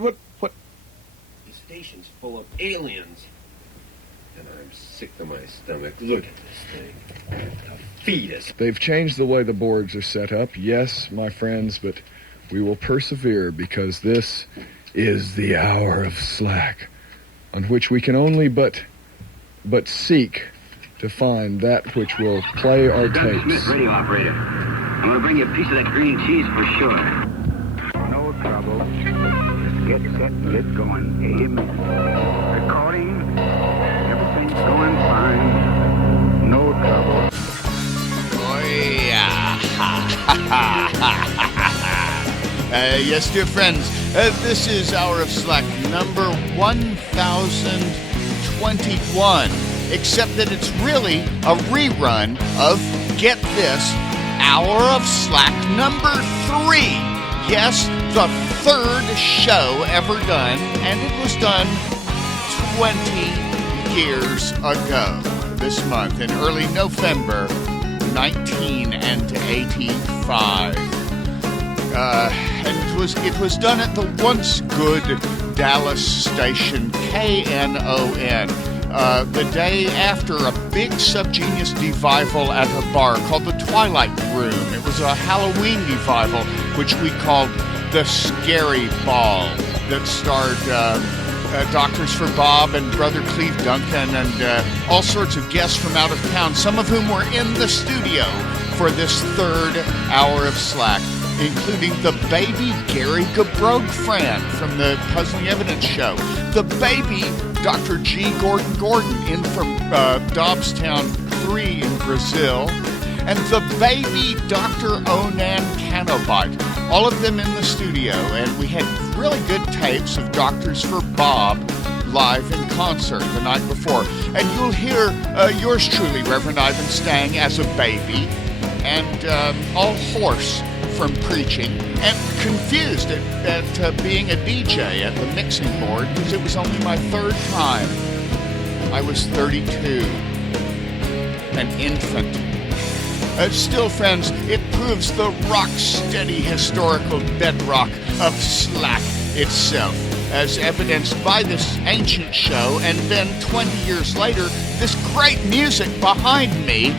What? The station's full of aliens. And I'm sick to my stomach. Look at this thing. A fetus. They've changed the way the boards are set up, yes, my friends, but we will persevere because this is the hour of slack, on which we can only but seek to find that which will play our tapes. Smith, radio operator. I'm going to bring you a piece of that green cheese for sure. No trouble. Just get set and get going. Amen. Recording. Everything's going fine. No trouble. Oh, yeah. Yes, dear friends, this is Hour of Slack number 1021, except that it's really a rerun of, get this, Hour of Slack number 3. Yes, the third show ever done, and it was done 20 years ago this month, in early November 1985. And it was done at the once good Dallas station KNON, the day after a big Subgenius revival at a bar called the Twilight Room. It was a Halloween revival, which we called the Scary Ball, that starred Doctors for Bob and Brother Cleve Duncan and all sorts of guests from out of town, some of whom were in the studio for this third hour of Slack, including the baby Gary Gabrog-Fran from the Puzzling Evidence Show, the baby Dr. G. Gordon in from Dobbstown 3 in Brazil, and the baby Dr. Onan Canobite, all of them in the studio, and we had really good tapes of Doctors for Bob live in concert the night before. And you'll hear yours truly, Reverend Ivan Stang, as a baby, and all hoarse from preaching, and confused at being a DJ at the mixing board, because it was only my third time. I was 32, an infant. Still, friends, it proves the rock-steady historical bedrock of Slack itself, as evidenced by this ancient show, and then 20 years later, this great music behind me,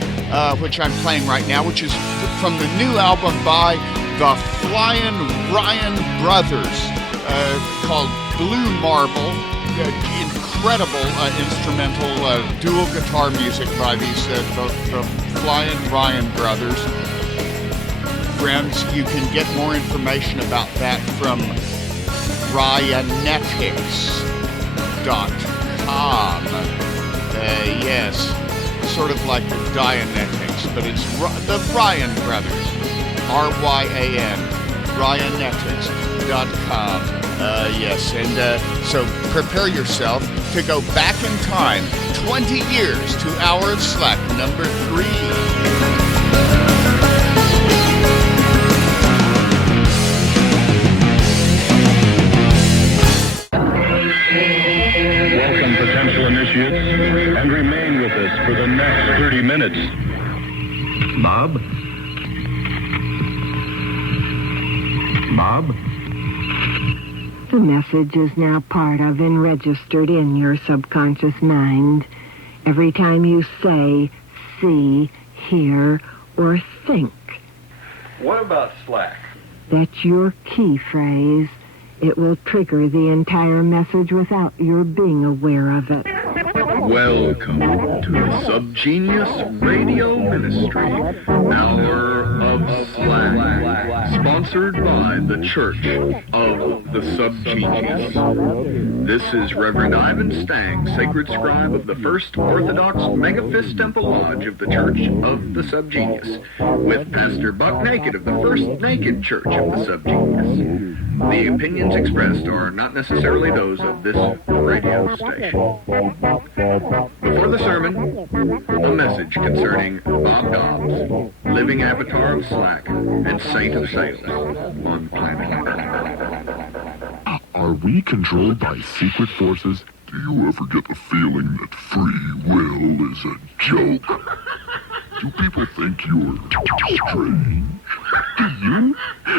which I'm playing right now, which is from the new album by the Flying Ryan Brothers, called Blue Marble. Incredible instrumental dual guitar music by these the Flying Ryan Brothers. Friends, you can get more information about that from Ryanetics.com. Yes, sort of like the Dianetics, but it's the Ryan Brothers. R-Y-A-N, Ryanetics.com. Yes, and so prepare yourself to go back in time 20 years to Hour of Slack number 3. Welcome, potential initiates, and remain with us for the next 30 minutes. Bob? Bob? The message is now part of and registered in your subconscious mind. Every time you say, see, hear, or think. What about Slack? That's your key phrase. It will trigger the entire message without your being aware of it. Welcome to the Subgenius Radio Ministry, Hour of Slack, sponsored by the Church of the Subgenius. This is Reverend Ivan Stang, Sacred Scribe of the First Orthodox Megafist Temple Lodge of the Church of the Subgenius, with Pastor Buck Naked of the First Naked Church of the Subgenius. The opinions expressed are not necessarily those of this radio station. Before the sermon, a message concerning Bob Dobbs, living avatar of Slack and saint of sales on planet Earth. Are we controlled by secret forces? Do you ever get the feeling that free will is a joke? Do people think you're strange? Do you?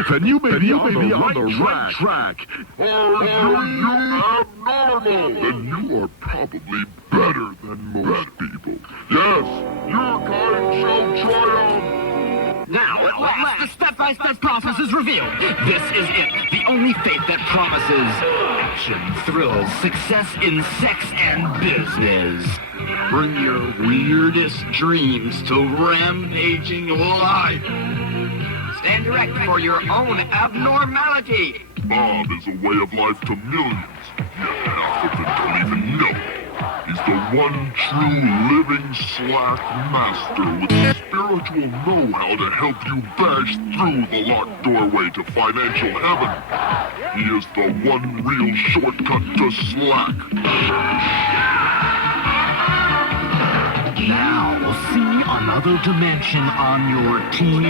Then you may be on the right track. Or you're abnormal. Then you are probably better than most people. Yes, your kind shall triumph. Now, at last, the step-by-step process is revealed. This is it, the only faith that promises action, thrills, success in sex and business. Bring your weirdest dreams to rampaging life. Stand erect for your own abnormality. Bob is a way of life to millions, yet half of them don't even know it. He's the one true living slack master with the spiritual know-how to help you bash through the locked doorway to financial heaven. He is the one real shortcut to slack. Now, see another dimension on your TV.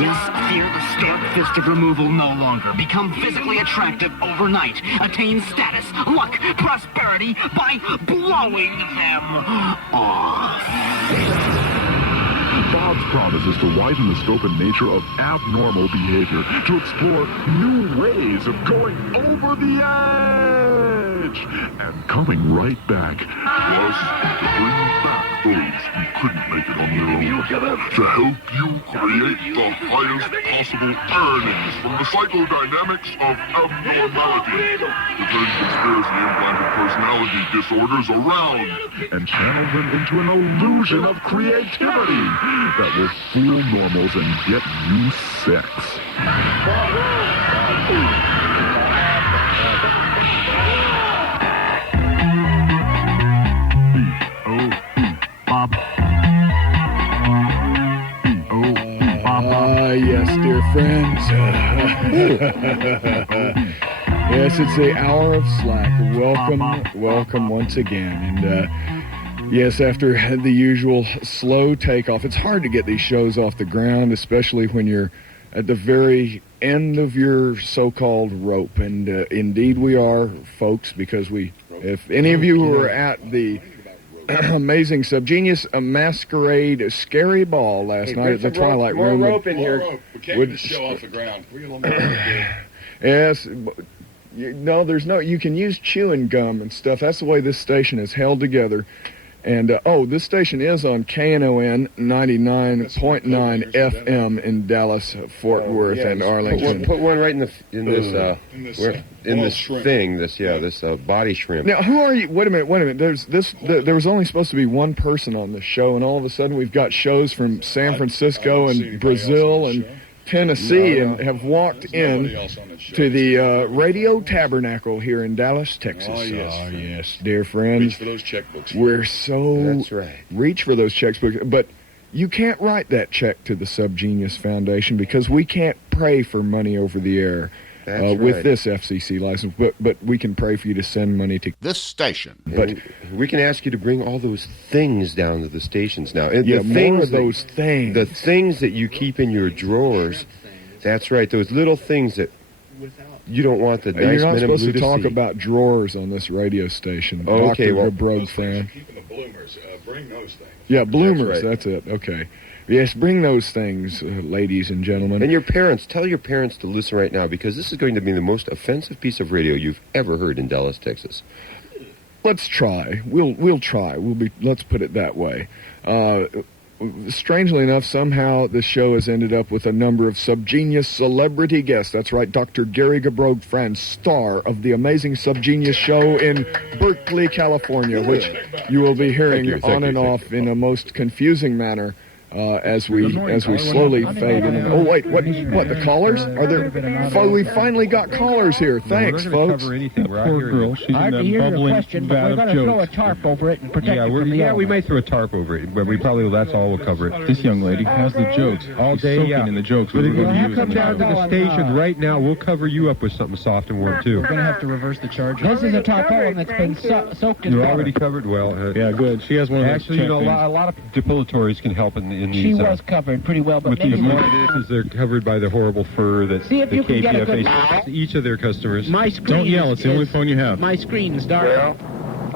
Yes, fear the stark fist of removal no longer. Become physically attractive overnight. Attain status, luck, prosperity by blowing them off. Bob's promise is to widen the scope and nature of abnormal behavior, to explore new ways of going over the edge, and coming right back. Plus, to bring back those who couldn't make it on their own. To help you create the highest possible earnings from the psychodynamics of abnormality. To turn conspiracy-implanted personality disorders around and channel them into an illusion of creativity that will fool normals and get you sex. Yes, dear friends. Yes, it's the hour of slack. Welcome once again. And yes, after the usual slow takeoff, it's hard to get these shows off the ground, especially when you're at the very end of your so-called rope. And indeed we are, folks, because if any of you who were at the amazing Subgenius Masquerade Scary Ball last night at the Twilight Room. More rope in here. We can't get the show off the ground. Yes. No, there's no... You can use chewing gum and stuff. That's the way this station is held together. And, this station is on KNON 99.9 FM in Dallas, Fort Worth, and Arlington. Put one right in this body shrimp. Now, who are you? Wait a minute. There was only supposed to be one person on this show, and all of a sudden we've got shows from San Francisco and Brazil and Tennessee, and have walked in to the Radio Tabernacle here in Dallas, Texas. Oh, yes, dear friends. Reach for those checkbooks. We're so... That's right. Reach for those checkbooks. But you can't write that check to the Subgenius Foundation because we can't pray for money over the air with this FCC license. But we can pray for you to send money to this station. But we can ask you to bring all those things down to the stations now. And more of those things. The things that you keep in your drawers. That's right. Those little things that you don't want the nice You're not men in supposed blue to talk see. about drawers on this radio station. Oh, okay, Dr. well, Brogue fan. Keeping the bloomers. Bring those things. Yeah, bloomers. That's right. That's it. Okay. Yes, bring those things, ladies and gentlemen. And your parents, tell your parents to listen right now, because this is going to be the most offensive piece of radio you've ever heard in Dallas, Texas. Let's try. We'll try. Let's put it that way. Strangely enough, somehow this show has ended up with a number of Subgenius celebrity guests. That's right, Dr. Gary Gebrogue, friend, star of the amazing Subgenius show in Berkeley, California, which you will be hearing on and off in a most confusing manner as we slowly fade in. Oh wait, what? The callers? Are there? We finally got callers here. Thanks, folks. Poor girl, she's in that bubbling vat of jokes. Throw a tarp over it and protect it from the elements. We may throw a tarp over it, but that's all we'll cover it. This young lady has the jokes all day. Soaking in the jokes. But if you come down to the station right now, we'll cover you up with something soft and warm too. We're going to have to reverse the charges. This is a tarpaulin that's been soaked in water. You're already covered. Well, yeah, good. She has one of those. Actually, a lot of depilatories can help in these. She was covered pretty well, but maybe what it is they're covered by the horrible fur that the KPFA each of their customers. My screen. Don't yell. It's the only phone you have. My screen's dark.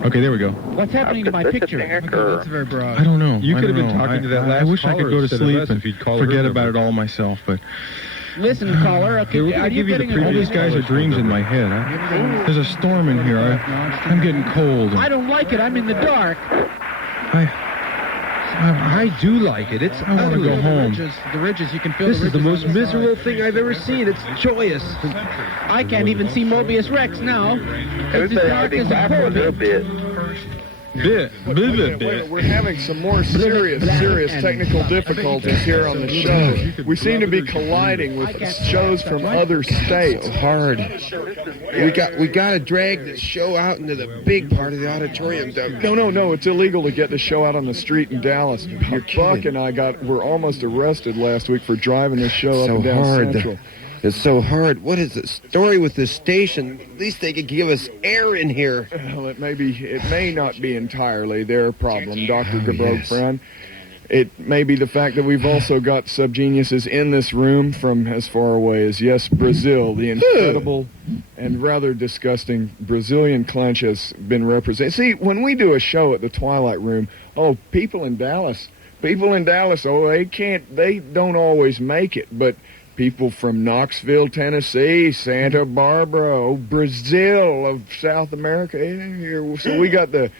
Okay, there we go. What's happening to my picture? Okay, that's very broad. I don't know. You I could have don't been know. talking to that I last wish I could caller go to instead of sleep us and if you'd call her forget number. about it all myself, but Listen, caller. Okay, we're going to give you the previous guys are dreams in my head. There's a storm in here. I'm getting cold. I don't like it. I'm in the dark. I do like it. It's I want to go home. The ridges, you can feel This the is the ridges most on the miserable side. thing I've ever seen. It's joyous. I can't even see Mobius Rex now. It's as dark as a pole. We're having some more serious technical difficulties here on the show. We seem to be colliding with shows from other states. Hard. We got to drag the show out into the big part of the auditorium, Doug. No. It's illegal to get the show out on the street in Dallas. Buck and I were almost arrested last week for driving the show up and down Central. It's so hard. What is the story with this station? At least they could give us air in here. Well, it may not be entirely their problem, Dr. Gabrogue, friend. It may be the fact that we've also got subgeniuses in this room from as far away as, yes, Brazil. The incredible and rather disgusting Brazilian clench has been represented. See, when we do a show at the Twilight Room, people in Dallas, they don't always make it, but people from Knoxville, Tennessee, Santa Barbara, Brazil of South America. Here. So we got the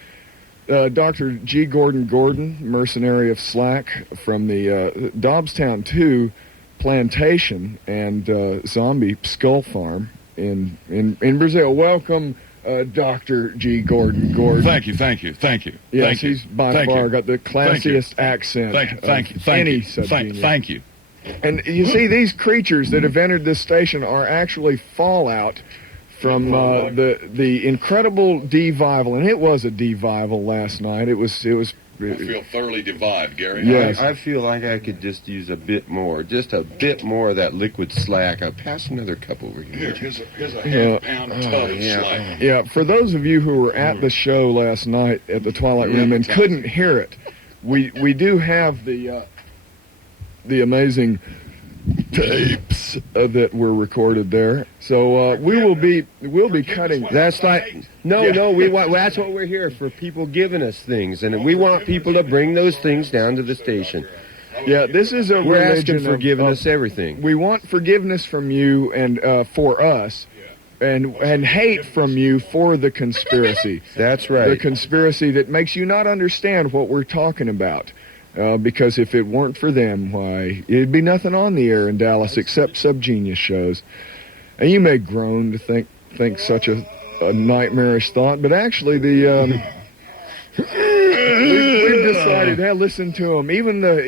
Dr. G. Gordon, mercenary of Slack from the Dobbstown 2 plantation and zombie skull farm in Brazil. Welcome, Dr. G. Gordon. Thank you. Yes, he's by far got the classiest accent. Thank you. And you see, these creatures that have entered this station are actually fallout from the incredible devival, and it was a devival last night. It was. I feel thoroughly devived, Gary. Yes. I feel like I could just use a bit more of that liquid slack. I'll pass another cup over here. Here's a half-pound tub of slack. Yeah, for those of you who were at the show last night at the Twilight Room and couldn't hear it, we do have the amazing tapes that were recorded there. So we'll be cutting. That's like that's what we're here for. People giving us things, and we want people to bring those things down to the station. Yeah, this is a We're religion asking for giving us everything. We want forgiveness from you and for us. And hate from you for the conspiracy. That's right. The conspiracy that makes you not understand what we're talking about. Because if it weren't for them, why, it'd be nothing on the air in Dallas except Subgenius shows. And you may groan to think such a nightmarish thought, but actually we've decided, hey, listen to them. Even the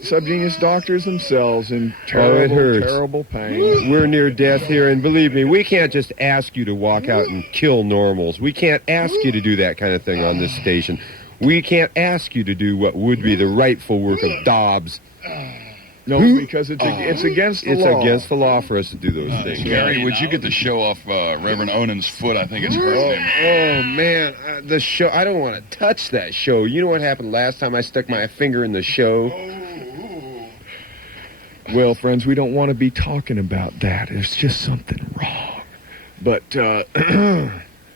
Subgenius doctors themselves in terrible pain. We're near death here, and believe me, we can't just ask you to walk out and kill normals. We can't ask you to do that kind of thing on this station. We can't ask you to do what would be the rightful work of Dobbs. No, because it's against the law. It's against the law for us to do those things. Gary, would you get the show off Reverend Onan's foot? I think it's hurt him. Oh, man. The show, I don't want to touch that show. You know what happened last time I stuck my finger in the show? Well, friends, we don't want to be talking about that. There's just something wrong. But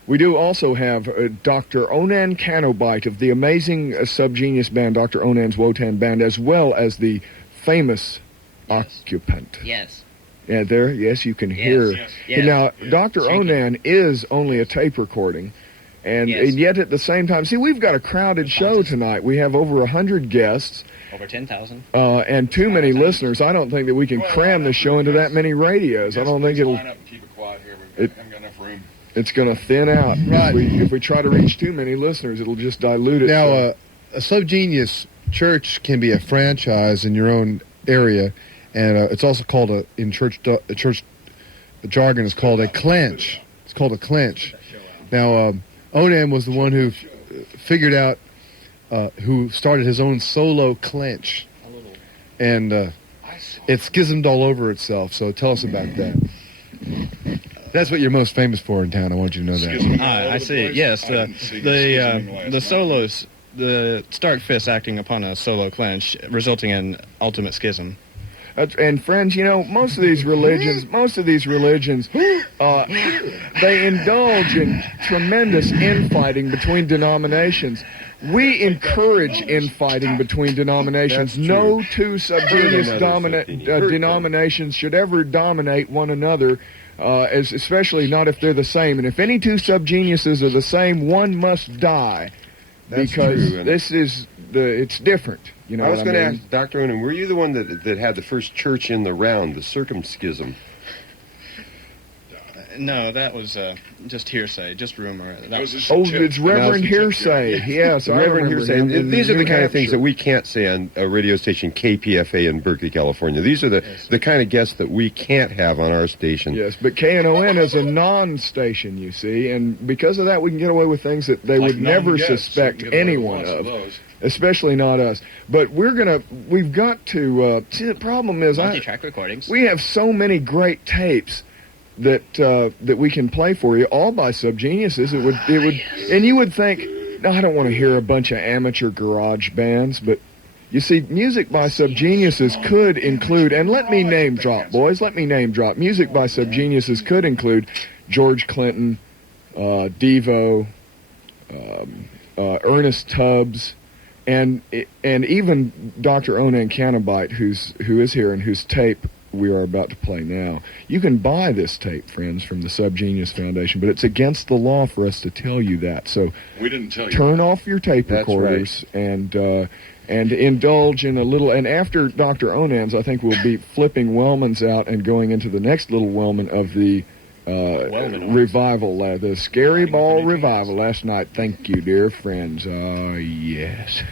we do also have Dr. Onan Canobite of the amazing Subgenius band, Dr. Onan's Wotan Band, as well as the famous Occupant. Yes. Yeah, yes, you can hear. Yes. Now, Dr. Onan is only a tape recording, and yet at the same time, see, we've got a crowded show tonight. We have over 100 guests. Over 10,000. And too many listeners. I don't think that we can cram this show into that many radios. I don't think it'll... Line up and keep it quiet here. We haven't got enough room. It's going to thin out. Right. If we try to reach too many listeners, it'll just dilute it. Now, a Subgenius church can be a franchise in your own area, and it's also called in church jargon, it's called a clench. It's called a clench. Now, Onan was the one who figured out, who started his own solo clench, and it schismed all over itself. So tell us about that. That's what you're most famous for in town. I want you to know that. I see. Yes, the solos, the Stark Fist acting upon a solo clench, resulting in ultimate schism. And friends, you know, most of these religions, they indulge in tremendous infighting between denominations. We encourage infighting between denominations. No two subgenius denominations should ever dominate one another, especially not if they're the same. And if any two subgeniuses are the same, one must die. Because this is it's different. You know, I was going to ask Dr. Onan, were you the one that had the first church in the round, the circumcision? No, that was just hearsay, just rumor. It's Reverend Hearsay. Yes, Reverend Hearsay. And these are the kind of things that we can't say on a radio station KPFA in Berkeley, California. These are the kind of guests that we can't have on our station. Yes, but KNON is a non-station, you see, and because of that, we can get away with things that they would never suspect anyone of. Especially not us. But we've got to, see, the problem is, multi-track recordings. We have so many great tapes that we can play for you, all by Subgeniuses. It would, and you would think, no, I don't want to hear a bunch of amateur garage bands, but you see, music by Subgeniuses could include, and let me name drop, boys, music by Subgeniuses could include George Clinton, Devo, Ernest Tubbs, and even Dr. Onan Canabite, who is here and whose tape we are about to play now. You can buy this tape, friends, from the Subgenius Foundation, but it's against the law for us to tell you that. So we didn't tell you. Turn off your tape recorders and indulge in a little. And after Dr. Onan's, I think we'll be flipping Wellman's out and going into the next little Wellman of the revival, the Scary Ball revival last night. Thank you, dear friends. Yes.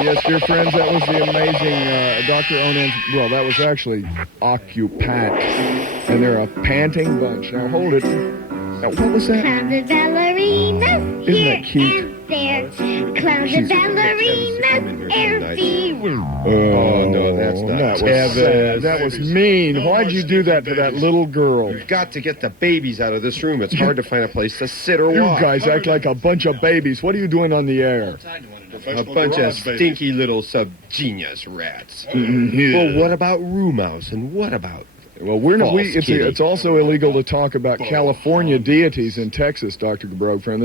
Yes, dear friends, that was the amazing Dr. Onan's. Well, that was actually Occupant, and they're a panting bunch. Now, hold it. Now, what was that? Clowns and ballerinas. Isn't that cute? There. Clowns and ballerinas everywhere. Oh, no, that's not. That was sad. That was mean. Why'd you do that to that little girl? You've got to get the babies out of this room. It's hard to find a place to sit or You walk. guys act like a bunch of babies. What are you doing on the air? A bunch of stinky little Subgenius rats. Yeah. Well, what about Roo Mouse? And what about... Well, we're not. It's also illegal to talk about California deities in Texas, Dr. Brogfriend.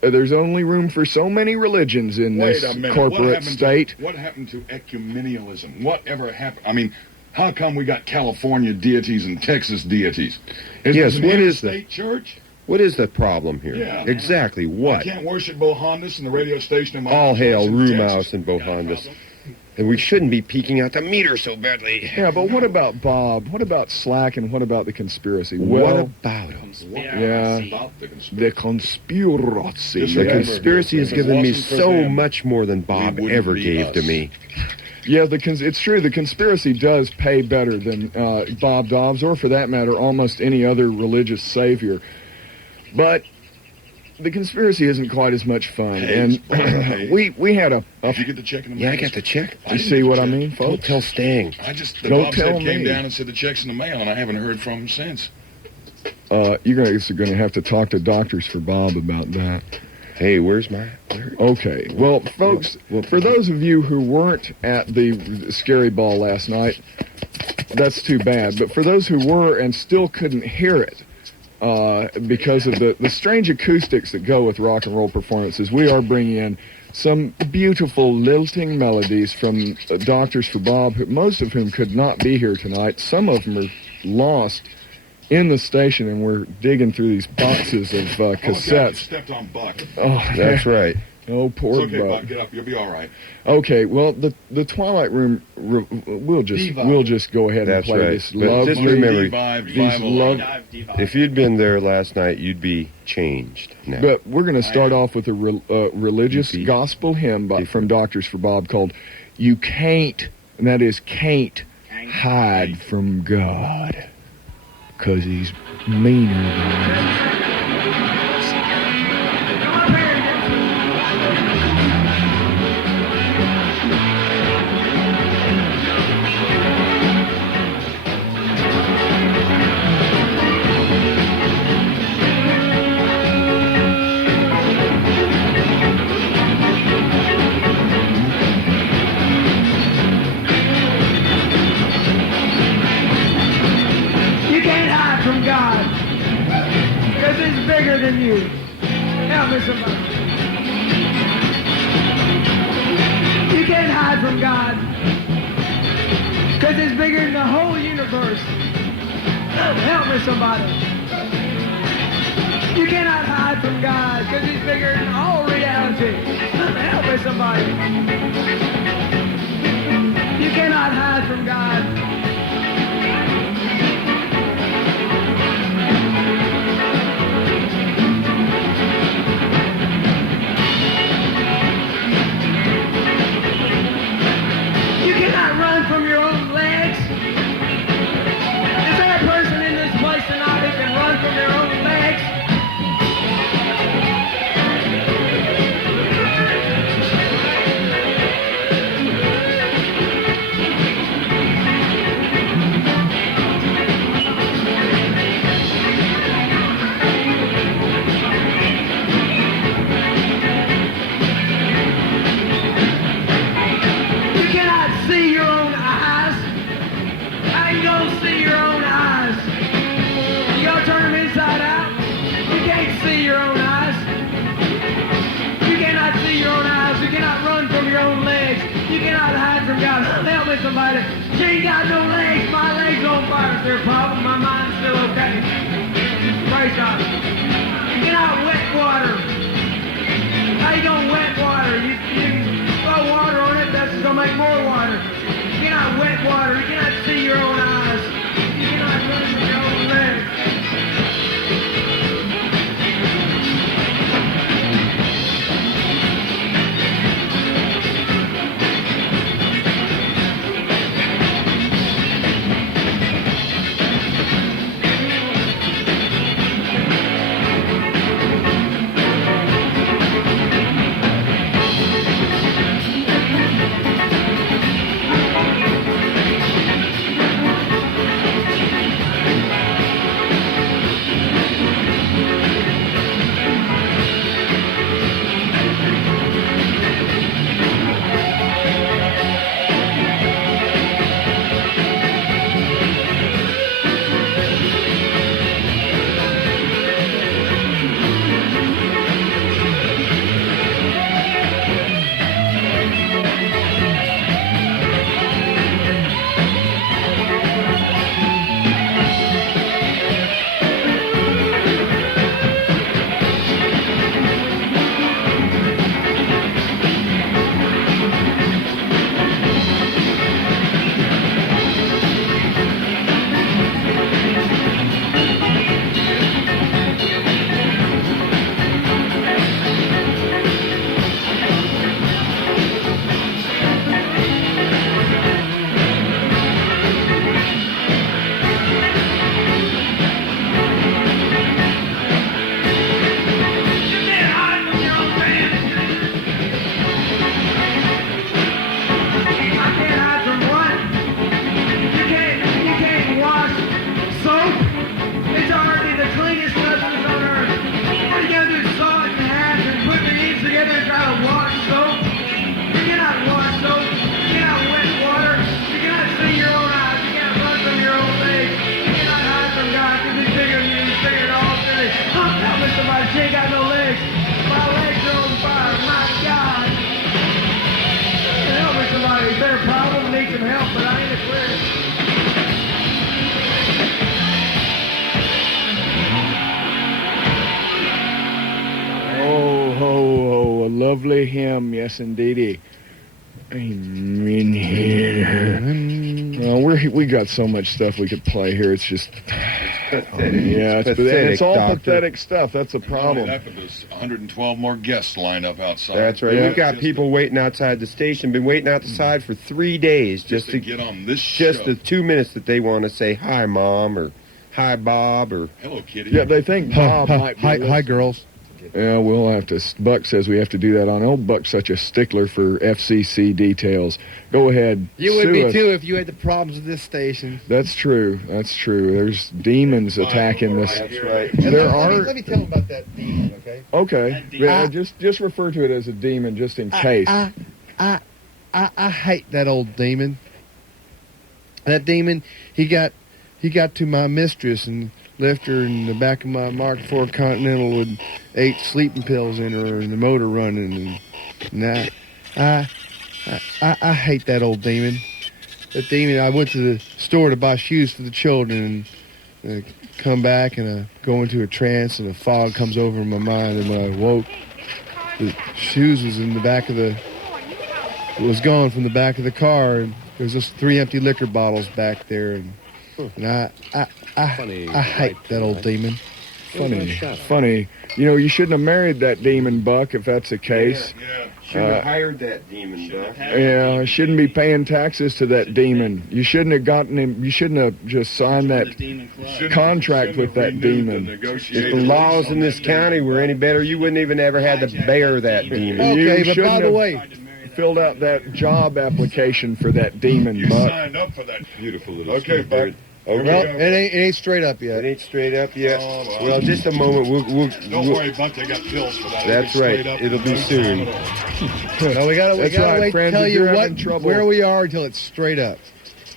There's only room for so many religions in this corporate state. What happened to ecumenialism? Whatever happened? I mean, how come we got California deities and Texas deities? Yes, what is the state church? What is the problem here? Yeah. Exactly what? I can't worship Bohandas in the radio station in my All hail in Roo Texas. Mouse and Bohandas. And we shouldn't be peeking out the meter so badly. Yeah, but what about Bob? What about Slack? And what about the conspiracy? What about him? Yeah, the conspiracy. The conspiracy has given me so much more than Bob ever gave to me. Yeah, it's true. The conspiracy does pay better than Bob Dobbs, or for that matter, almost any other religious savior. But the conspiracy isn't quite as much fun. And we had a... Did you get the check in the mail? Yeah, I got the check. You see what I mean, folks? Don't tell Stang. The Bob said came down and said the check's in the mail, and I haven't heard from him since. You guys are going to have to talk to Doctors for Bob about that. Hey, where's my... Okay, well, folks, for those of you who weren't at the Scary Ball last night, that's too bad. But for those who were and still couldn't hear it, because of the strange acoustics that go with rock and roll performances, we are bringing in some beautiful lilting melodies from Doctors for Bob, most of whom could not be here tonight. Some of them are lost in the station, and we're digging through these boxes of cassettes. Oh, God, you stepped on Buck. Oh, that's right. Oh, poor It's okay, Buck. Buck. Get up. You'll be all right. Okay, well, the Twilight Room, we'll just go ahead and That's play right. this But lovely... just remember, If you'd been there last night, you'd be changed now. But we're going to start off with a religious gospel hymn from Doctors for Bob called "You Can't," and that is can't hide from God, 'cause He's meaner than bigger than you. Help me somebody. You can't hide from God, because it's bigger than the whole universe. Help me somebody. You cannot hide from God, because He's bigger than all reality. Help me somebody. You cannot hide from God. From your own legs? Is there a person in this place tonight that can run from their own legs? You cannot see your own see your own eyes. You gotta turn them inside out. You can't see your own eyes. You cannot see your own eyes. You cannot run from your own legs. You cannot hide from God. Help me somebody. She ain't got no legs. My legs on fire. Is there a problem? My mind's still okay. Praise God. You cannot wet water. How you gonna wet water? You throw water on it, that's gonna make more water. You cannot wet water. You cannot see your own eyes. You cannot run from your own legs. lovely hymn, yes, indeedy. Amen. Well, we got so much stuff we could play here. It's just, it's all pathetic stuff. That's the problem. That, but there's 112 more guests lined up outside. That's right. We've got people waiting outside the station. Been waiting outside for 3 days just to get on this show. Just the 2 minutes that they want to say hi, Mom, or hi, Bob, or hello, Kitty. Yeah, they think Bob might be. Hi, girls. Yeah, we'll have to. Buck says we have to do that on. Old Buck's such a stickler for FCC details. Go ahead. You would sue be us. too if you had the problems with this station. That's true. That's true. There's demons attacking this. That's right. Let me tell them about that demon, okay? Okay. Yeah, just refer to it as a demon, just in case. I hate that old demon. That demon, he got to my mistress and left her in the back of my Mark IV Continental with 8 sleeping pills in her and the motor running. And I hate that old demon. That demon, I went to the store to buy shoes for the children and come back and I go into a trance and a fog comes over my mind, and when I woke, the shoes was in the back of it was gone from the back of the car, and there was just 3 empty liquor bottles back there, and I hate that old demon. Funny. You know, you shouldn't have married that demon, Buck, if that's the case. Shouldn't have hired that demon, Buck. Yeah, shouldn't be paying taxes to that demon. You shouldn't have gotten him. You shouldn't have just signed that contract with that demon. If the laws in this county were any better, you wouldn't even ever had to bear that demon. Okay, but by the way, filled out that job application for that demon, You Buck. signed up for that. Beautiful little Okay, Buck. Okay. Well, it ain't straight up yet. It ain't straight up yet. Well, just a moment. Don't worry, Buck. They got pills for that. That's right. It'll be soon. No, we gotta That's right, wait friends, to tell if you you're having trouble. where we are until it's straight up.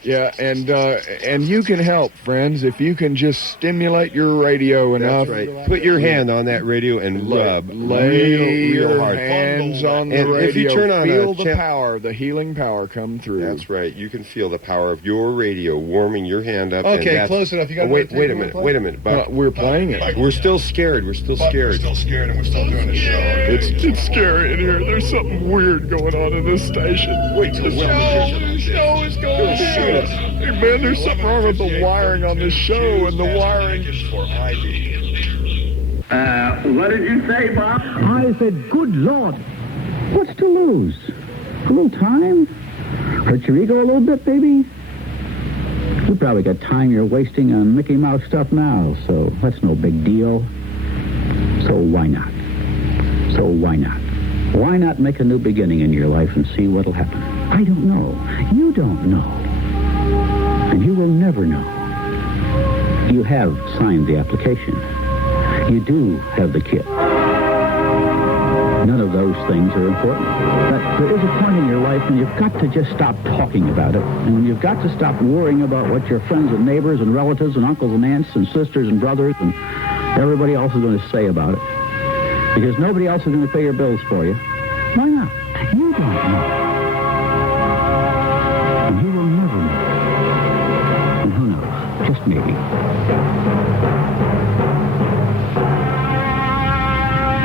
Yeah, and you can help, friends, if you can just stimulate your radio enough. That's right. Put your hand on that radio and rub. Lay real your hard. hands on the And radio. if you turn on feel a the power, the healing power come through. That's right. You can feel the power of your radio warming your hand up. Okay, and close enough. You got wait a minute. Buck. We're playing it. We're still scared. We're still Buck, scared. We're still scared, and we're still doing the show. It's scary in here. There's something weird going on in this station. Wait till The show is going shoot us. Hey, man, there's something wrong with the wiring on this show, and the wiring. What did you say, Bob? I said, good Lord, what's to lose? A little time? Hurt your ego a little bit, baby? You probably got time you're wasting on Mickey Mouse stuff now, so that's no big deal. So why not? Why not make a new beginning in your life and see what'll happen? I don't know. You don't know. And you will never know. You have signed the application. You do have the kit. None of those things are important. But there is a point in your life when you've got to just stop talking about it. And when you've got to stop worrying about what your friends and neighbors and relatives and uncles and aunts and sisters and brothers and everybody else is going to say about it. Because nobody else is going to pay your bills for you. Why not? You don't know. And you will never know. And who knows? Just maybe.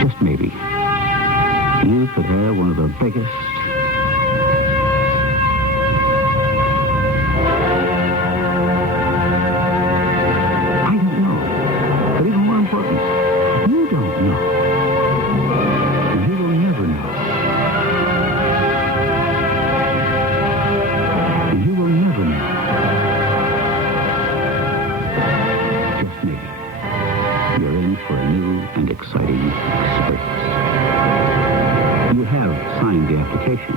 Just maybe. You could have one of the biggest... I don't know. But even more important, you don't know. And you will never know. And you will never know. Just maybe. You're in for a new and exciting experience. You have signed the application.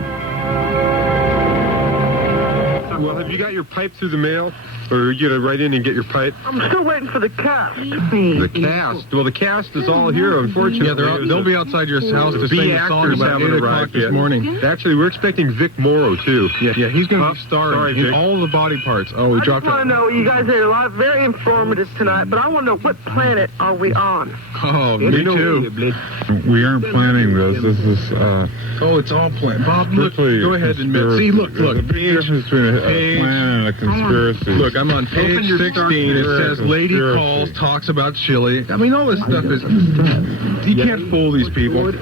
Well, have you got your pipe through the mail? Or you gotta write in and get your pipe? I'm still waiting for the cast. The cast? Well, the cast is all here, unfortunately. Yeah, they'll be outside your house to sing the song about 8 o'clock this morning. Actually, we're expecting Vic Morrow, too. Yeah, he's going to be starring in all the body parts. Oh, we I dropped just want to know, you guys had a lot very informative tonight, but I want to know, what planet are we on? Oh, me too. We aren't planning this. This is, Oh, it's all planned. Bob, look, go ahead and admit. See, look. There's a big difference between a plan and a conspiracy. Look, I'm on page 16. It says, lady calls, talks about chili. I mean, all this stuff is... You can't fool these people.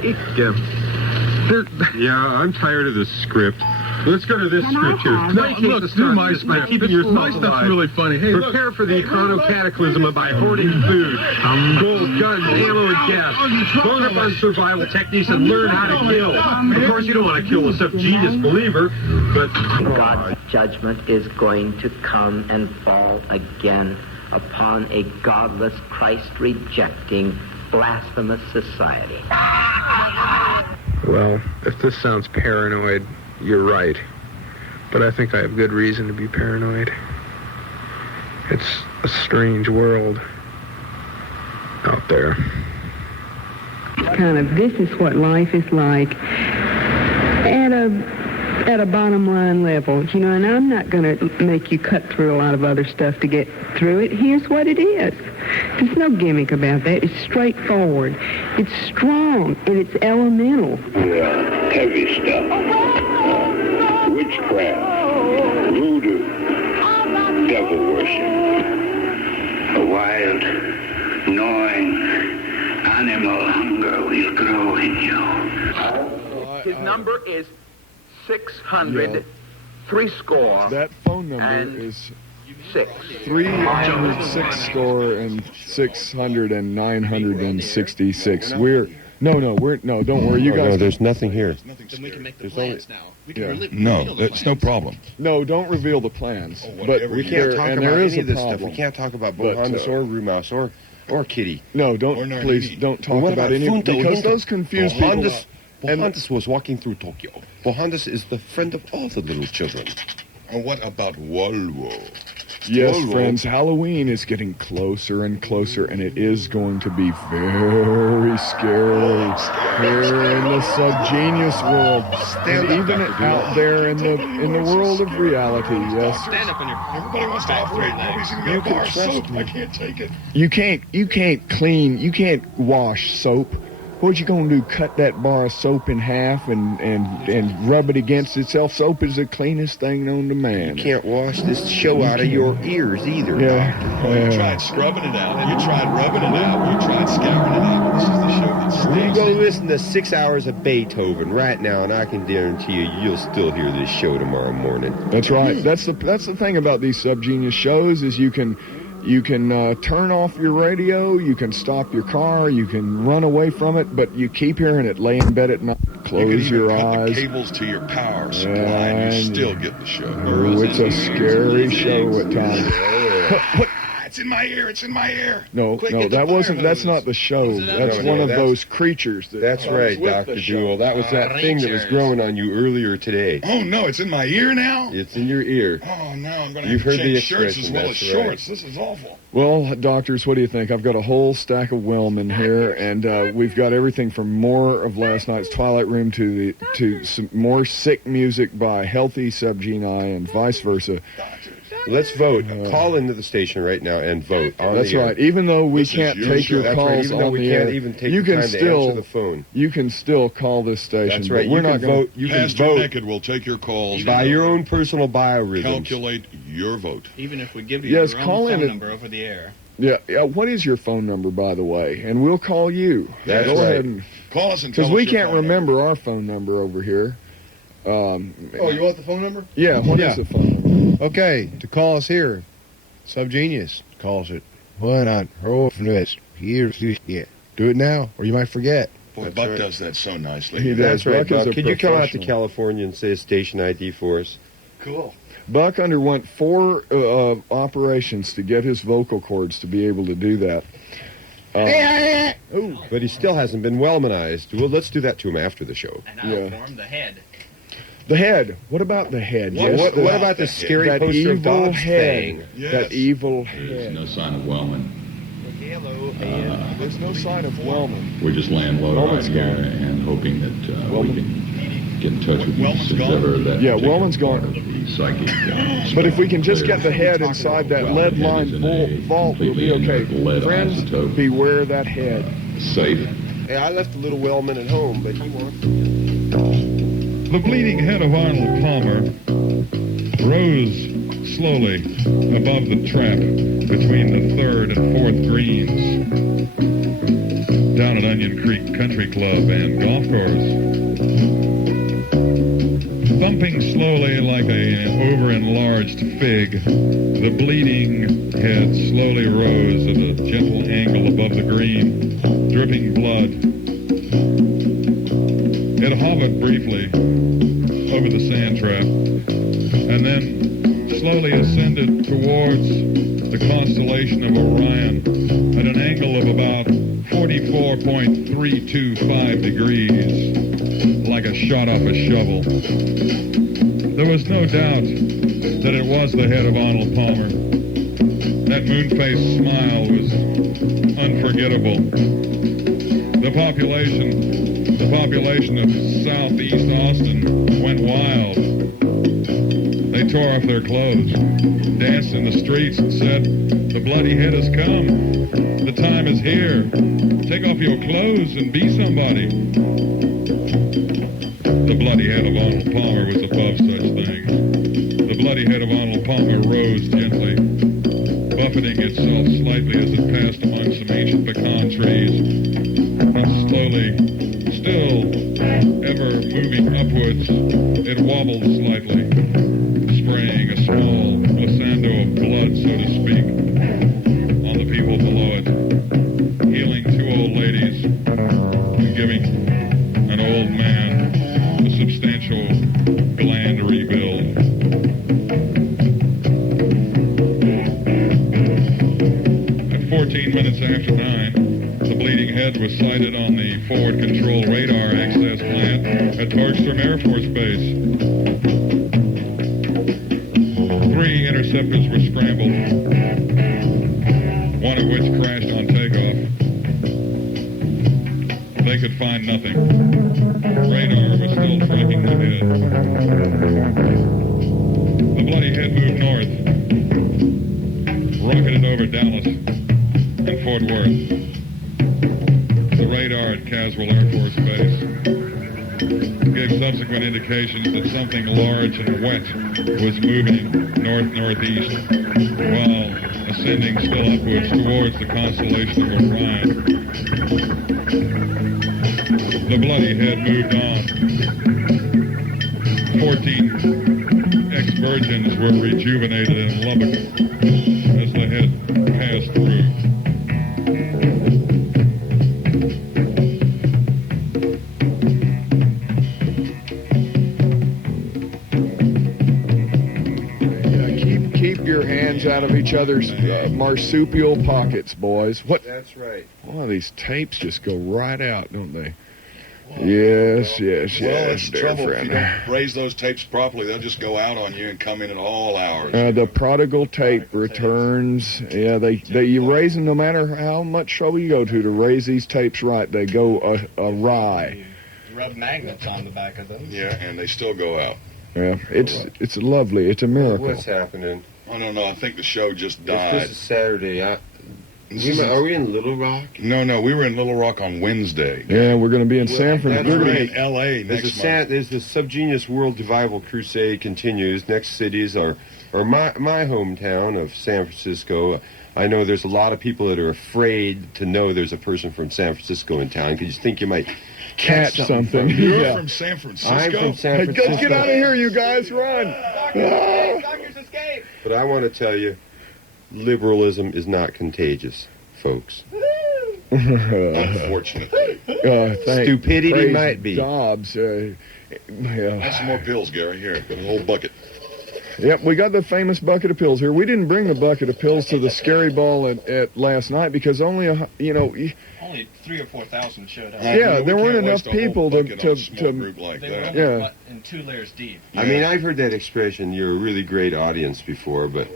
Yeah, I'm tired of this script. Let's go to this script here. Look, do my script. Keeping yourself My stuff's alive. really funny. Hey, look. Prepare for the chronocataclysm by hoarding food, gold, guns, ammo, and gas. Learn up on survival techniques and learn how to kill. Of course, you don't want to kill a subgenius believer, but God's judgment is going to come and fall again upon a godless, Christ-rejecting, blasphemous society. Well, if this sounds paranoid, you're right. But I think I have good reason to be paranoid. It's a strange world out there. Kind of, this is what life is like at a bottom line level, you know, and I'm not going to make you cut through a lot of other stuff to get through it. Here's what it is. There's no gimmick about that. It's straightforward. It's strong, and it's elemental. Yeah, heavy stuff. Witchcraft, voodoo, devil worship. A wild, gnawing, animal hunger will grow in you. His number is 600, three score. That phone number and is 6. 306 score and 600 and 966. Don't worry, you guys. No, there's nothing here. Then we can make the plans now. We can reveal No, the that's no problem. No, don't reveal the plans. But We can't talk about there is any a of this stuff. problem. We can't talk about But, Bohandas or Rumouse or Kitty. No, please don't talk What about any Funto because Hinto? those confuse people. Bohandas was walking through Tokyo. Bohandas is the friend of all the little children. And what about Wolwo? Yes, Wolwo. friends, Halloween is getting closer and closer, and it is going to be very scary here in the Subgenius world, and even out there in the world of reality. Yes, Stand up on your... Everybody wants to operate. Nobody's going to get a bar of soap. I can't take it. you can't wash soap. What you gonna do? Cut that bar of soap in half and rub it against itself? Soap is the cleanest thing known to man. You can't wash this show out of your ears either. Yeah. You tried scrubbing it out. You tried rubbing it out. You tried scouring it out. This is the show that You stinks. go listen to 6 hours of Beethoven right now, and I can guarantee you'll still hear this show tomorrow morning. That's right. That's the thing about these Subgenius shows is you can turn off your radio, you can stop your car, you can run away from it, but you keep hearing it. Lay in bed at night, close your cut eyes. the cables to your power supply, and you still get the show. Oh, it's a scary show at times. It's in my ear. It's in my ear. No, that's not the show. That's one of those creatures. That's right, Dr. Jewel. That was that thing that was growing on you earlier today. Oh, no, it's in my ear now? It's in your ear. Oh, no, I'm going to You've have to heard the change shirts as expression, well as that's right. shorts. This is awful. Well, doctors, what do you think? I've got a whole stack of Wellman here, and we've got everything from more of last night's Twilight Room to some more sick music by Healthy Subgenii and vice versa. Let's vote. Call into the station right now and vote. That's right. Even though we can't take your calls Even though on we the can't air, even take you the can time to still answer the phone. You can still call this station. That's right. But we're You not can gonna vote. You can Pastor vote Naked will take your calls. by your own personal biorhythms. Calculate your vote. Even if we give you Yes, your call own in phone it. number over the air. Yeah. What is your phone number, by the way? And we'll call you. That's Go right. ahead and Call us and tell because us we your can't phone remember our phone number over here. Oh, you want the phone number? Yeah. What is the phone number? Okay, to call us here, Subgenius calls it. Why not? Do it now, or you might forget. Boy, Buck does that so nicely. He does. That's right, Buck is Buck. a Could you come out to professional. California and say a station ID for us? Cool. Buck underwent 4 operations to get his vocal cords to be able to do that. But he still hasn't been Wellmanized. Well, let's do that to him after the show. And I'll form the head. The head. What about the head? What about the scary that poster of evil Dobbs head? thing? Yes. That evil There's head. no sign of Wellman. There's no sign of Wellman. We're just laying low Wellman's right here gone. and hoping that Wellman. we can get in touch with you Wellman's since gone? ever that Yeah, particular Wellman's gone. part of the psychic. But if we can just clear. get the head inside that lead line vault, we'll be okay. Lead Friends, isotope. beware that head. Safe. Hey, I left a little Wellman at home, but he wants... The bleeding head of Arnold Palmer rose slowly above the trap between the 3rd and 4th greens. Down at Onion Creek Country Club and Golf Course. Thumping slowly like an over-enlarged fig, the bleeding head slowly rose at a gentle angle above the green, dripping blood. It hovered briefly over the sand trap, and then slowly ascended towards the constellation of Orion at an angle of about 44.325 degrees, like a shot off a shovel. There was no doubt that it was the head of Arnold Palmer. That moon-faced smile was unforgettable. The population of southeast Austin went wild. They tore off their clothes, danced in the streets, and said, "The bloody head has come. The time is here. Take off your clothes and be somebody." The bloody head of Arnold Palmer was above such things. The bloody head of Arnold Palmer rose gently, buffeting itself slightly as it passed among some ancient pecan trees. And slowly, still ever moving upwards, it wobbled slightly, spraying a small glissando of blood, so to speak, on the people below it, healing two old ladies and giving an old man a substantial gland rebuild. At 14 minutes after 9, the bleeding head was sighted on the forward control radar access plant at Torgstrom Air Force Base. 3 interceptors were scrambled, one of which crashed on takeoff. They could find nothing. Radar was still tracking the head. The bloody head moved north, rocketed over Dallas and Fort Worth. The radar at Caswell Air Force Base gave subsequent indications that something large and wet was moving north-northeast while ascending still upwards towards the constellation of Orion. The bloody head moved on. 14 ex-virgins were rejuvenated in Lubbock as the head passed through. Keep your hands out of each other's marsupial pockets, boys. What? That's right. Oh, these tapes just go right out, don't they? Yes. Well, it's the trouble. If you don't raise those tapes properly, they'll just go out on you and come in at all hours. The prodigal tape returns. Yeah, you raise them no matter how much trouble you go to raise these tapes right. They go awry. You rub magnets on the back of them. Yeah, and they still go out. Yeah, it's lovely. It's a miracle. What's happening? I don't know. I think the show just died. This is Saturday. Are we in Little Rock? No. We were in Little Rock on Wednesday. Yeah, we're going to be in San Francisco. We're going to be in L.A. next month. There's the Subgenius World Revival Crusade continues. Next cities are my hometown of San Francisco. I know there's a lot of people that are afraid to know there's a person from San Francisco in town because you think you might catch something. You're from San Francisco? I'm from San Francisco. Hey, get out of here, you guys. Run. Doctors escape. But I want to tell you, liberalism is not contagious, folks. Unfortunately. Stupidity might be. Dobbs. Have some more pills, Gary. Here, got a whole bucket. Yep, we got the famous bucket of pills here. We didn't bring the bucket of pills to the scary ball at last night because only 3,000 or 4,000 showed up. Yeah, there weren't enough people to group like they that. were only in 2 layers deep. I mean, I've heard that expression. You're a really great audience before, but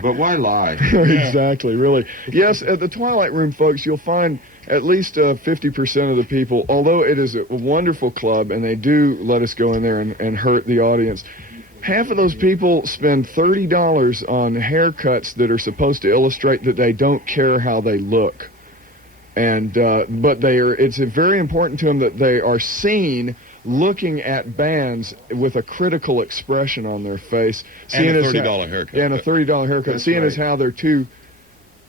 why lie? Exactly, really. Yes, at the Twilight Room, folks, you'll find at least 50% of the people, although it is a wonderful club and they do let us go in there and hurt the audience. Half of those people spend $30 on haircuts that are supposed to illustrate that they don't care how they look. And but it's very important to them that they are seen looking at bands with a critical expression on their face. And a $30 haircut. Yeah, and a $30 haircut. That's seeing right. as how they're too,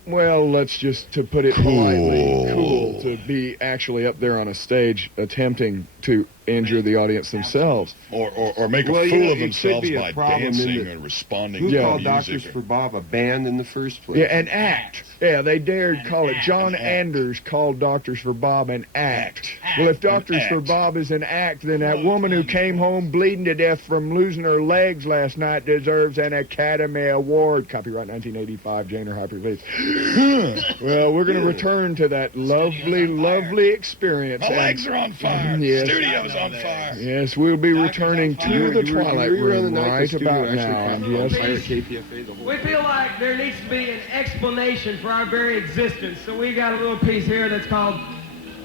well, let's just, to put it politely, cool. to be actually up there on a stage attempting to injure the audience themselves. Or make a fool of themselves by dancing and responding Who to called music. Doctors for Bob a band in the first place? Yeah, an act. Yeah, they dared call it. John Anders called Doctors for Bob an act. Well, if Doctors for Bob is an act, then that woman who came home bleeding to death from losing her legs last night deserves an Academy Award. Copyright 1985, Jane or Hyperface. Well, we're going to return to that lovely experience. My legs are on fire. Yes. Studio's on fire. Yes, we'll be returning to the Twilight Room right about now. Yes. We feel like there needs to be an explanation for our very existence, so we got a little piece here that's called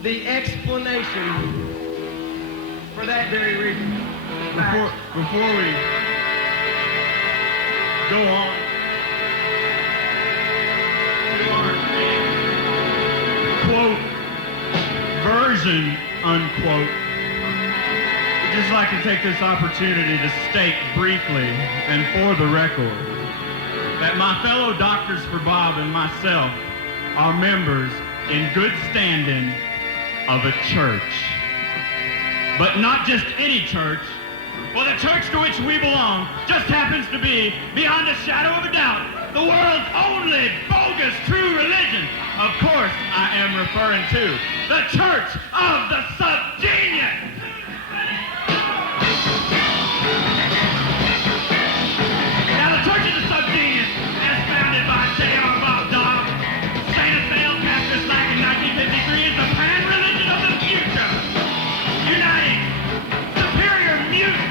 The Explanation for that very reason. Before we go on to our quote version, unquote, I'd just like to take this opportunity to state briefly and for the record that my fellow Doctors for Bob and myself are members in good standing of a church. But not just any church. Well, the church to which we belong just happens to be, beyond a shadow of a doubt, the world's only bogus true religion. Of course, I am referring to the Church of the Subgenius. Now, the Church of the Subgenius, as founded by J.R. Bob Dobb, Santa Fe, Pastor Slack in 1953, is the pan-religion of the future, uniting superior mutant,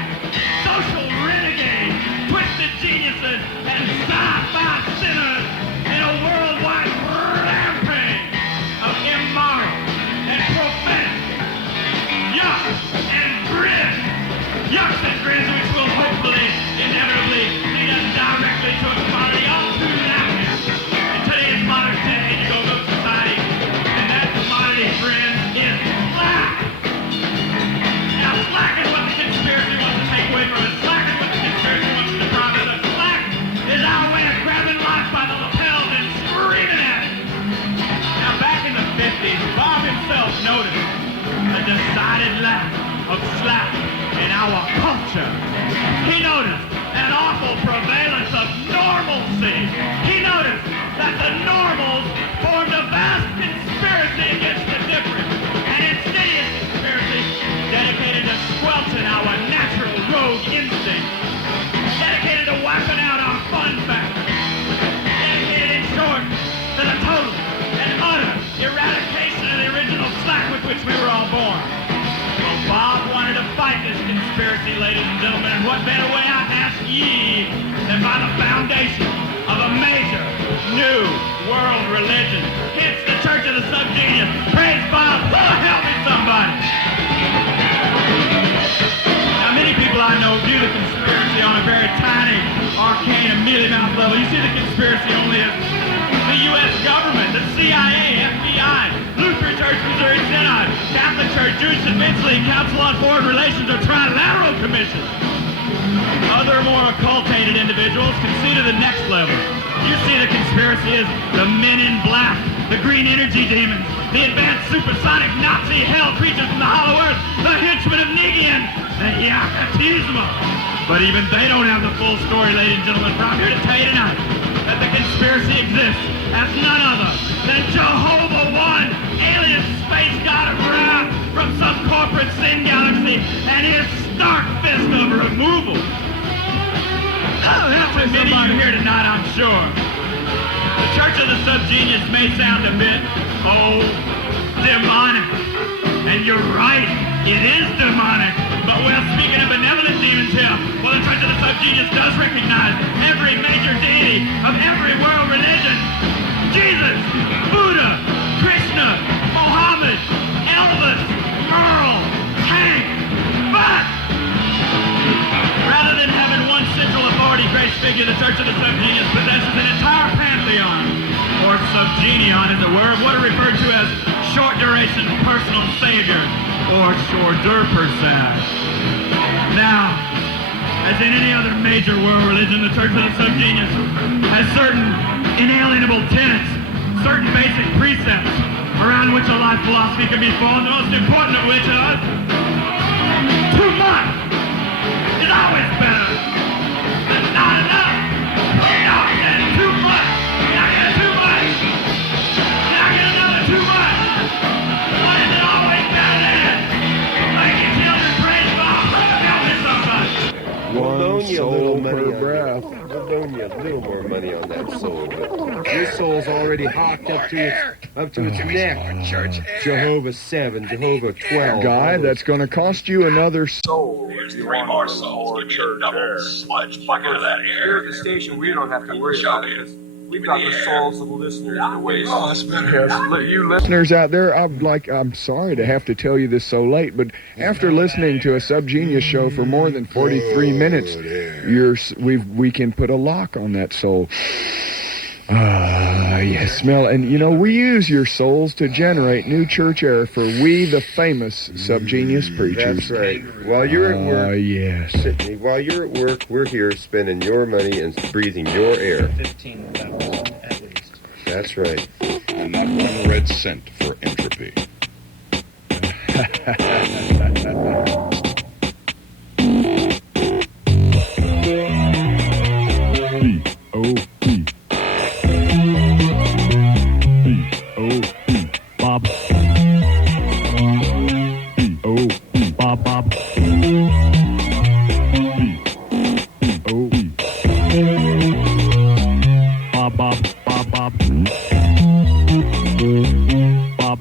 social renegades, twisted geniuses, and sci-fi sinners in a worldwide rampage of immoral and prophetic yucks and grins. Yucks and grins which will hopefully, inevitably, lead us directly to a commodity all too laughing in today's modern age-go-go society. And that commodity, friends, is slack. Now, slack is what the conspiracy wants to take away from us. Slack is what the conspiracy wants to deprive us of. Slack is our way of grabbing life by the lapels and screaming at it. Now, back in the 50s, Bob himself noticed a decided lack of slack in our culture. He noticed an awful prevalence of normalcy. He noticed that the normals formed a vast conspiracy against the different, an insidious conspiracy dedicated to squelching our natural rogue instincts, dedicated to wiping out our fun factor, dedicated, in short, to the total and utter eradication of the original slack with which we were all born. Well, Bob wanted to fight this conspiracy, ladies and gentlemen, and what better way, I ask ye, than by the foundation of a major new world religion. It's the Church of the Subgenius. Praise Bob. Oh, help me, somebody. Now, many people I know view the conspiracy on a very tiny, arcane, and mealy-mouthed level. You see the conspiracy only as the U.S. government, the CIA, FBI, Lutheran Church, Missouri Synod, Catholic Church, Jewish Defense League, Council on Foreign Relations, or Trilateral Commission. Other more occultated individuals can see to the next level. You see the conspiracy as the men in black, the green energy demons, the advanced supersonic Nazi hell creatures from the hollow earth, the henchmen of Negian, the Yakutismo. But even they don't have the full story, ladies and gentlemen, for I'm here to tell you tonight that the conspiracy exists as none other than Jehovah One, alien space god of wrath from some corporate sin galaxy, and his stark fist of removal. Oh, that's what many of you here tonight, I'm sure. The Church of the Subgenius may sound a bit, demonic. And you're right, it is demonic. But we're speaking of benevolent demons here. Well, the Church of the Subgenius does recognize every major deity of every world religion. Jesus, Buddha, Krishna, Mohammed, Elvis, Merle, Hank. But rather than having one central authority grace figure, the Church of the Subgenius possesses an entire pantheon, or subgenion is the word, what are referred to as short-duration personal saviors, or shorter per se. Now, as in any other major world religion, the Church of the Subgenius has certain inalienable tenets, certain basic precepts around upon which a life philosophy can be formed, the most important of which are too much is always better than not enough. No, and too much. Can I get too much? Can I get another too much? What is it always better than? Make your children praise God. Tell me something. We'll loan you a little money per breath. We'll loan you a little more money on that soul, but your soul's already hawked up to its neck. Jehovah 7, Jehovah 12. Guy, that's going to cost you another soul. Here's 3 more souls. Give me a double sludge bucket of that air. Here at the station, we don't have to worry about it because we've got the souls of the listeners to waste. Oh, that's better. Yes, you listeners out there, I'm sorry to have to tell you this so late, but after listening to a Subgenius show for more than 43 minutes, we can put a lock on that soul. You smell, and you know, we use your souls to generate new church air for we, the famous Subgenius preachers. That's right. While you're at work, yes. Sydney, while you're at work, we're here spending your money and breathing your air. 15,000 at least. That's right. And not 1 red cent for entropy. B-O-B. B-O-B. Bob. B-O-B. Bob, Bob. B-O-B. Bob, Bob, Bob, Bob. Bob.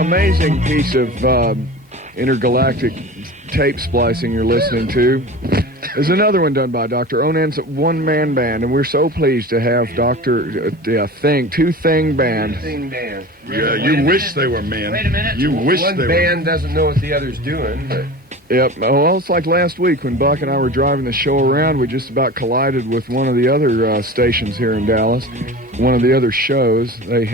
Amazing piece of intergalactic tape splicing you're listening to. There's another one done by Dr. Onan's one-man band, and we're so pleased to have Dr. Two Thing Band. Yeah, you wish they were men. Wait a minute. You wish One they were. band doesn't know what the other's doing, but... Yep. Well, it's like last week when Buck and I were driving the show around. We just about collided with one of the other stations here in Dallas. One of the other shows. They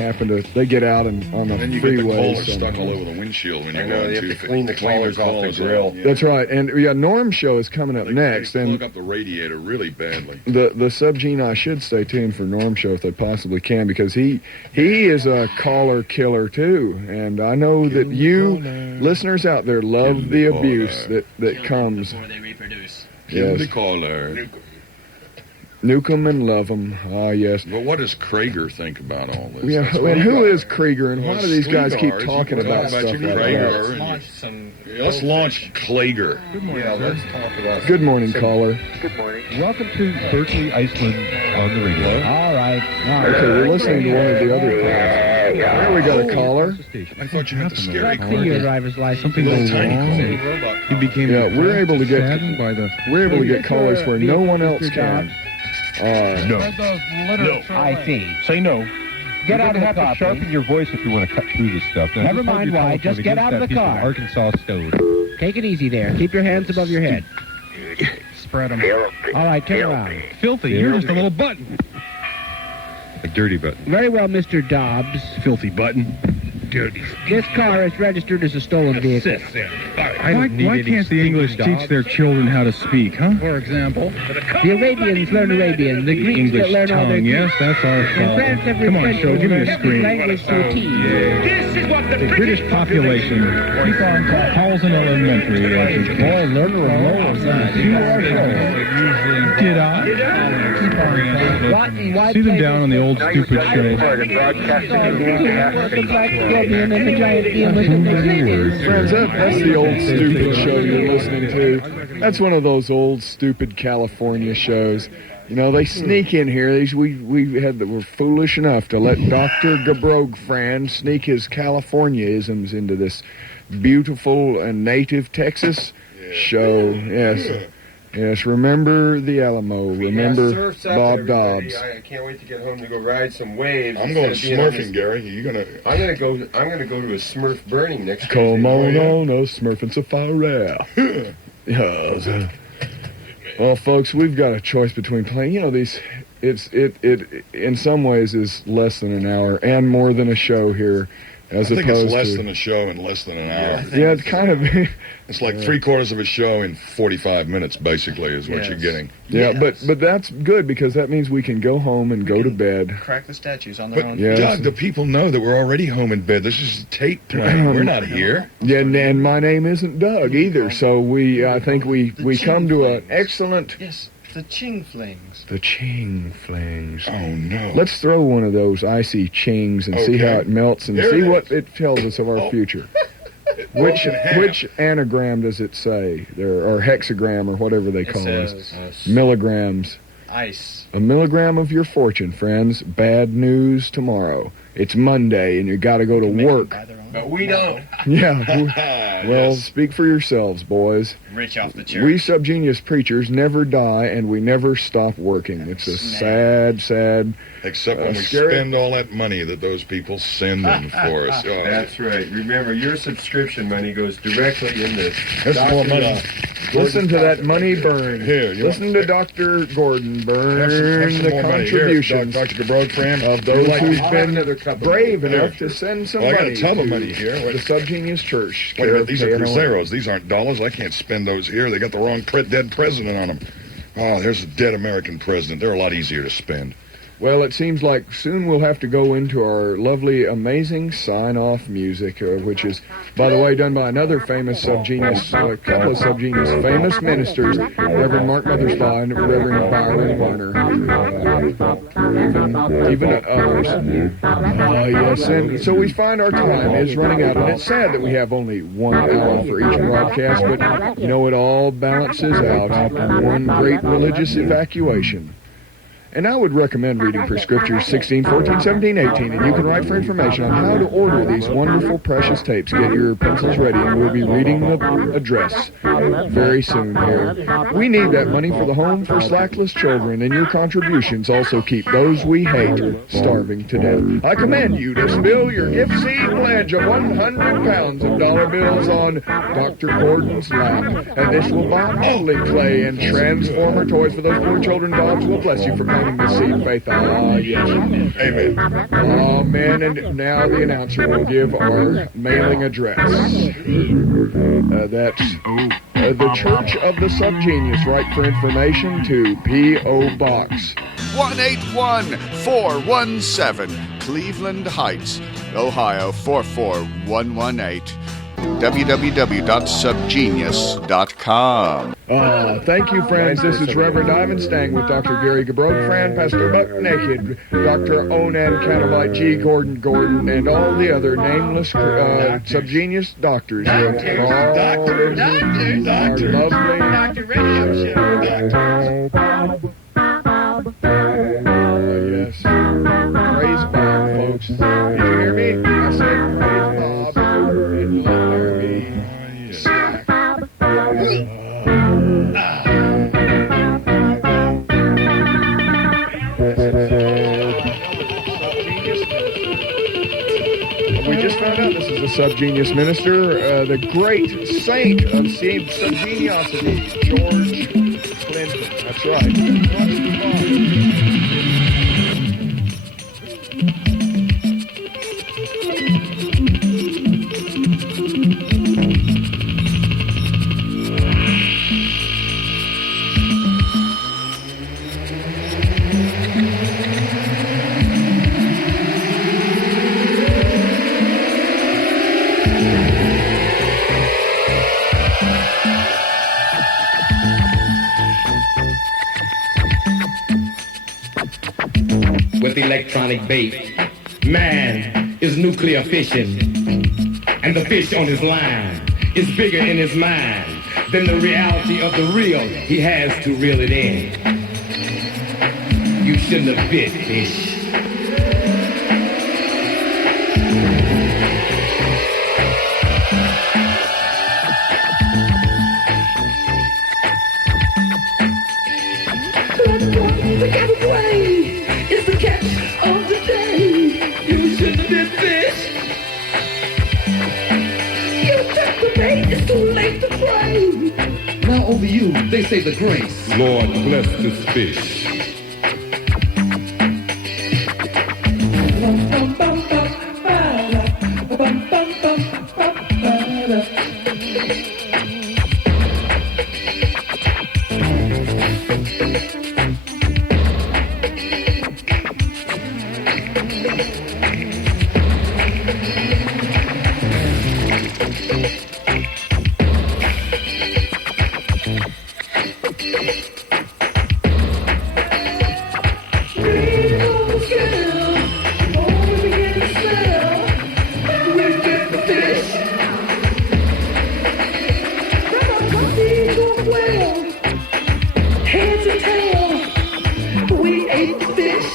get out and on the And then you get the freeway. collar stuck all over the windshield when you're going you to have to clean the collars off the grill. Yeah. That's right. And Norm's show is coming up next. They And plug up the radiator really badly. the Subgenius should stay tuned for Norm's show if they possibly can, because he is a caller killer too. And I know that you listeners out there love the abuse that comes. Before they reproduce. Kill Yes. the caller. Nuke 'em and love 'em. Ah, yes. But what does Krieger think about all this? Yeah, That's and what who we is Krieger, and why do these guys keep Sleegards. talking You can about talk stuff about like your that? Krieger. Let's launch some. Let's launch Klager. Good morning. Yeah, let's talk about... Good morning, caller. Good morning. Welcome to Berkeley, Iceland on the radio. All right. Okay, we're listening to one of the other callers. There we got a caller. I thought you meant the scary See your driver's license. Something Little goes tiny wrong. caller. He became Yeah, we're able to get saddened by the... callers where no one else can. No. I see. Say no. Get out of the have car, to sharpen please. your voice if you want to cut through this stuff. Now, Never just hold mind your why. telephone Just get against out of that the piece car. Arkansas stove. Take it easy there. Keep your hands above your head. Spread them. All right, turn around. Filthy. You're just a little button. A dirty button. Very well, Mr. Dobbs. Filthy button. Dirty. This car is registered as a stolen vehicle. Why can't the English teach their children how to speak, huh? For example? The Arabians learn Arabian. The Greeks English learn all their tongue, yes, Greek. that's our And fault. France every Come on, French Joe, give me a learn every screen. language to a T. This is what The British population keep on Halsey Elementary. Well, learn to roll. You are show. Did I? See them down on the old stupid show. The black scorpion and the giant demon and the snake. Friends, that's the old stupid show you're listening to. That's one of those old stupid California shows. You know, they sneak in here. We're foolish enough to let Dr. Gabrogfran sneak his California-isms into this beautiful and native Texas show. Yes. Yes, remember the Alamo. Remember Bob Dobbs. I can't wait to get home to go ride some waves. I'm going smurfing, Gary. You gonna? I'm gonna go to a Smurf burning next. Come on, no smurfing safari. Yes. Well, folks, we've got a choice between playing. You know, these. It in some ways is less than an hour and more than a show here, as I think opposed it's less to than a show and less than an hour. Yeah, it's kind of. It's like 3/4 of a show in 45 minutes, basically, is what you're getting. Yeah, but that's good because that means we can go home and go to bed. Crack the statues on their But, own. Doug, the people know that we're already home in bed. This is tape playing. We're not here. Yeah, and my name isn't Doug either. So I think we come to an excellent. Yes, the Ching Flings. The Ching Flings. Oh no! Let's throw one of those icy chings and see how it melts and Here see it what it tells us of our future. Which anagram does it say there, or hexagram, or whatever they call us? Milligrams. Ice. A milligram of your fortune, friends. Bad news tomorrow. It's Monday, and you got to go to work. But we don't. Yeah. Well, speak for yourselves, boys. Rich off the church. We Subgenius preachers never die, and we never stop working. It's a sad. Except when we scary. spend all that money that those people send in for us. Oh, That's right. Remember, your subscription money goes directly in this. That's more money. Listen to that money burn. Here, listen to Dr. Gordon burn Have some the more money. contributions Here, Dr. Gabrogfran, of those who've I'll have been another cup of brave money. enough to send some Well, I got money a ton of to money here. the Subgenius Church. Wait a minute, these are KRKNOA. cruceros. These aren't dollars. I can't spend those here. They got the wrong dead president on them. Oh, there's a dead American president. They're a lot easier to spend. Well, it seems like soon we'll have to go into our lovely, amazing sign-off music, which is, by the way, done by another famous Subgenius, a couple of Subgenius famous ministers, Reverend Mark Mothersbaugh and Reverend Byron Warner, even others. Yes, and so we find our time is running out, and it's sad that we have only 1 hour for each broadcast, but, you know, it all balances out in one great religious evacuation. And I would recommend reading for Scriptures 16, 14, 17, 18, and you can write for information on how to order these wonderful, precious tapes. Get your pencils ready, and we'll be reading the address very soon here. We need that money for the Home for Slackless Children, and your contributions also keep those we hate starving to death. I command you to spill your gift seed pledge of 100 pounds of dollar bills on Dr. Gordon's lap, and this will buy modeling clay and transformer toys for those poor children. Dogs will bless you for claiming the seed of faith. Ah, yes. Amen. Amen. And now the announcer will give our mailing address. That's the Church of the Subgenius. Write for information to P.O. Box 181417, Cleveland Heights, Ohio 44118. www.subgenius.com. Thank you, friends. This is Reverend Ivan Stang with Dr. Gary Gabrogfran, Pastor Buck Naked, Dr. Onan Cantabite, G. Gordon, and all the other nameless Subgenius doctors. Doctor Radio Show. Yes. Praise Bob, folks. Did you hear me? I said praise Bob. And let me slack. a Subgenius minister, the great saint of subgeniosity, George Clinton. That's right. With electronic bait, man is nuclear fishing, and the fish on his line is bigger in his mind than the reality of the real. He has to reel it in. You shouldn't have bit fish. The getaway is the catch of the day. You shouldn't have been fish. You took the bait, it's too late to pray. Now over you, they say the grace. Lord, bless this fish. Heads and tail, we ate the fish.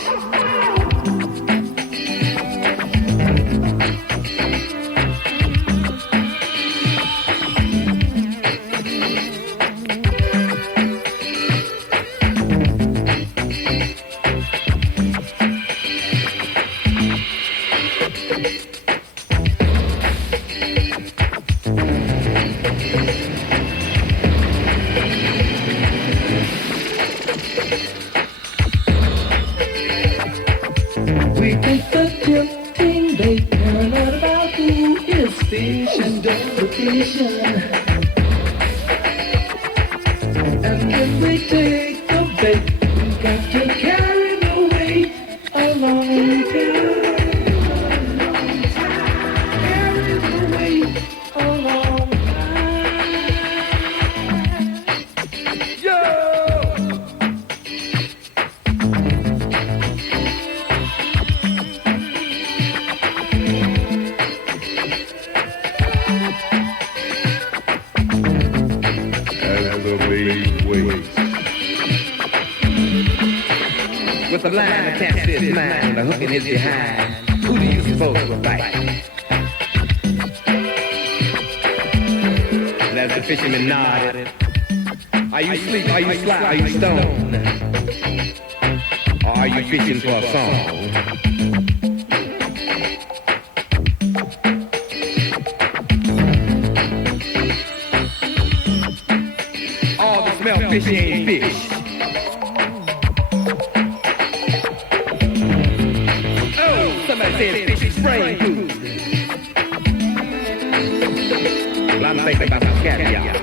We take the tilting bait, paranoid about who is fish and duplication. And when we take the bait, we got to carry the weight a long time. Carry the weight a long time. Yo! With a line attached to his mind, the hook in his behind, who do you suppose will bite? And as the fisherman nodded, are you asleep, are you sly, are you stoned? Or are you fishing for a song? All the smell fishy ain't fish. Somebody said fish is brain food. Well, I'm thinking about some caviar.